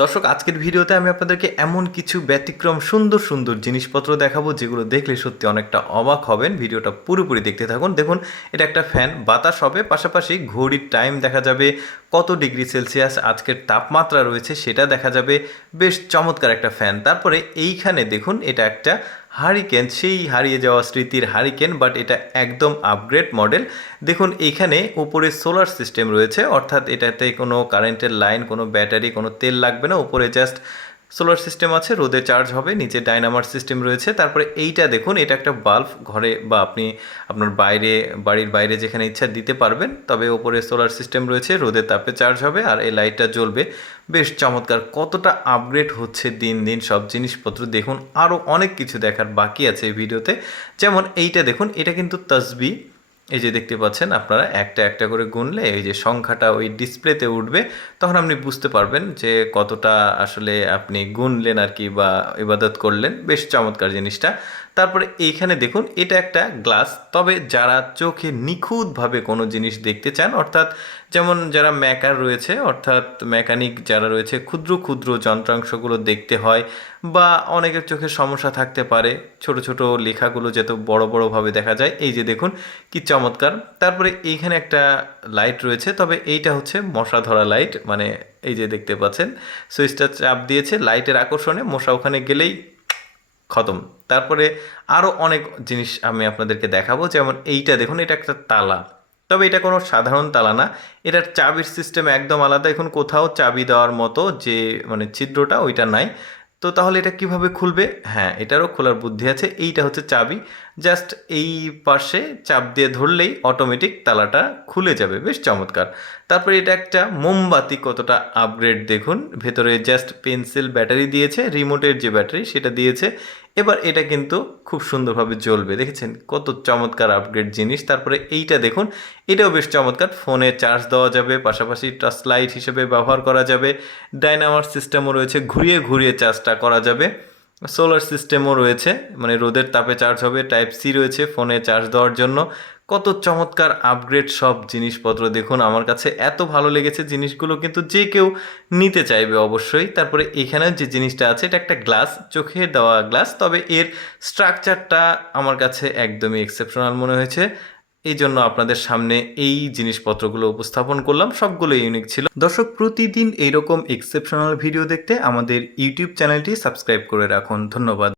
দর্শক আজকের ভিডিওতে আমি আপনাদেরকে এমন কিছু ব্যতিক্রম সুন্দর সুন্দর জিনিসপত্র দেখাবো যেগুলো দেখলে সত্যি অনেকটা অবাক হবেন। ভিডিওটা পুরোপুরি দেখতে থাকুন। দেখুন, এটা একটা ফ্যান, বাতাস হবে, পাশাপাশি ঘড়ির টাইম দেখা যাবে, কত ডিগ্রি সেলসিয়াস আজকের তাপমাত্রা রয়েছে সেটা দেখা যাবে। বেশ চমৎকার একটা ফ্যান। তারপরে এইখানে দেখুন, এটা একটা হারিকেন, সেই হারিয়ে যাওয়া স্মৃতির হারিকেন, বাট এটা একদম আপগ্রেড মডেল। দেখুন এইখানে উপরে সোলার সিস্টেম রয়েছে, অর্থাৎ এটাতে কোনো কারেন্টের লাইন, কোনো ব্যাটারি, কোনো তেল লাগবে না। উপরে জাস্ট সোলার সিস্টেম আছে, রোদে চার্জ হবে, নিচে ডাইনামার সিস্টেম রয়েছে। তারপরে এইটা দেখুন, এটা একটা বাল্ব, ঘরে বা আপনি আপনার বাইরে, বাড়ির বাইরে যেখানে ইচ্ছা দিতে পারবেন। তবে উপরে সোলার সিস্টেম রয়েছে, রোদের তাপে চার্জ হবে আর এই লাইটটা জ্বলবে। বেশ চমৎকার। কতটা আপগ্রেড হচ্ছে দিন দিন সব জিনিসপত্র দেখুন। আরও অনেক কিছু দেখার বাকি আছে এই ভিডিওতে। যেমন এইটা দেখুন, এটা কিন্তু তসবি। এই যে দেখতে পাচ্ছেন আপনারা, একটা একটা করে গুনলে এই যে সংখ্যাটা ওই ডিসপ্লেতে উঠবে, তখন আপনি বুঝতে পারবেন যে কতটা আসলে আপনি গুনলেন আর কি, বা ইবাদত করলেন। বেশ চমৎকার জিনিসটা। তারপরে এইখানে দেখুন, এটা একটা গ্লাস। তবে যারা চোখে নিখুঁতভাবে কোনো জিনিস দেখতে চান, অর্থাৎ যেমন যারা মেকার রয়েছে, অর্থাৎ মেকানিক যারা রয়েছে, ক্ষুদ্র ক্ষুদ্র যন্ত্রাংশগুলো দেখতে হয়, বা অনেকের চোখের সমস্যা থাকতে পারে, ছোট ছোট লেখাগুলো যত বড় বড়ভাবে দেখা যায়। এই যে দেখুন কি চমৎকার। তারপরে এইখানে একটা লাইট রয়েছে, তবে এইটা হচ্ছে মশা ধরা লাইট, মানে এই যে দেখতে পাচ্ছেন সুইচটা চাপ দিয়েছে, লাইটের আকর্ষণে মশা ওখানে গেলেই খতম। তারপরে আরও অনেক জিনিস আমি আপনাদেরকে দেখাবো। যেমন এইটা দেখুন, এটা একটা তালা, তবে এটা কোনো সাধারণ তালা না। এটার চাবির সিস্টেম একদম আলাদা। এখন কোথাও চাবি দেওয়ার মতো যে মানে ছিদ্রটা, ওইটা নাই। তো তাহলে এটা কিভাবে খুলবে? হ্যাঁ, এটারও খোলার বুদ্ধি আছে। এইটা হচ্ছে চাবি, জাস্ট এই পাশে চাপ দিয়ে ধরলেই অটোমেটিক তালাটা খুলে যাবে। বেশ চমৎকার। তারপরে এটা একটা মোমবাতি, কতটা আপগ্রেড দেখুন। ভেতরে জাস্ট পেন্সিল ব্যাটারি দিয়েছে, রিমোটের যে ব্যাটারি সেটা দিয়েছে। এবার এটা কিন্তু খুব সুন্দরভাবে জ্বলবে। দেখেছেন কত চমৎকার আপগ্রেড জিনিস। তারপরে এইটা দেখুন, এটাও বেশ চমৎকার। ফোনে চার্জ দেওয়া যাবে, পাশাপাশি টাচ লাইট হিসেবে ব্যবহার করা যাবে। ডাইনামার সিস্টেমও রয়েছে, ঘুরিয়ে ঘুরিয়ে চার্জটা করা যাবে। সোলার সিস্টেমও রয়েছে, মানে রোদের তাপে চার্জ হবে। টাইপ সি রয়েছে ফোনে চার্জ দেওয়ার জন্য। কত চমৎকার আপগ্রেড সব জিনিসপত্র দেখুন। আমার কাছে এত ভালো লেগেছে জিনিসগুলো, কিন্তু যে কেউ নিতে চাইবে অবশ্যই। তারপরে এখানে যে জিনিসটা আছে, এটা একটা গ্লাস, চোখে দেওয়া গ্লাস, তবে এর স্ট্রাকচারটা আমার কাছে একদমই এক্সেপশনাল মনে হয়েছে। এই জন্য আপনাদের সামনে এই জিনিসপত্রগুলো উপস্থাপন করলাম। সবগুলো ইউনিক ছিল। দর্শক, প্রতিদিন এইরকম এক্সেপশনাল ভিডিও দেখতে আমাদের ইউটিউব চ্যানেলটি সাবস্ক্রাইব করে রাখুন। ধন্যবাদ।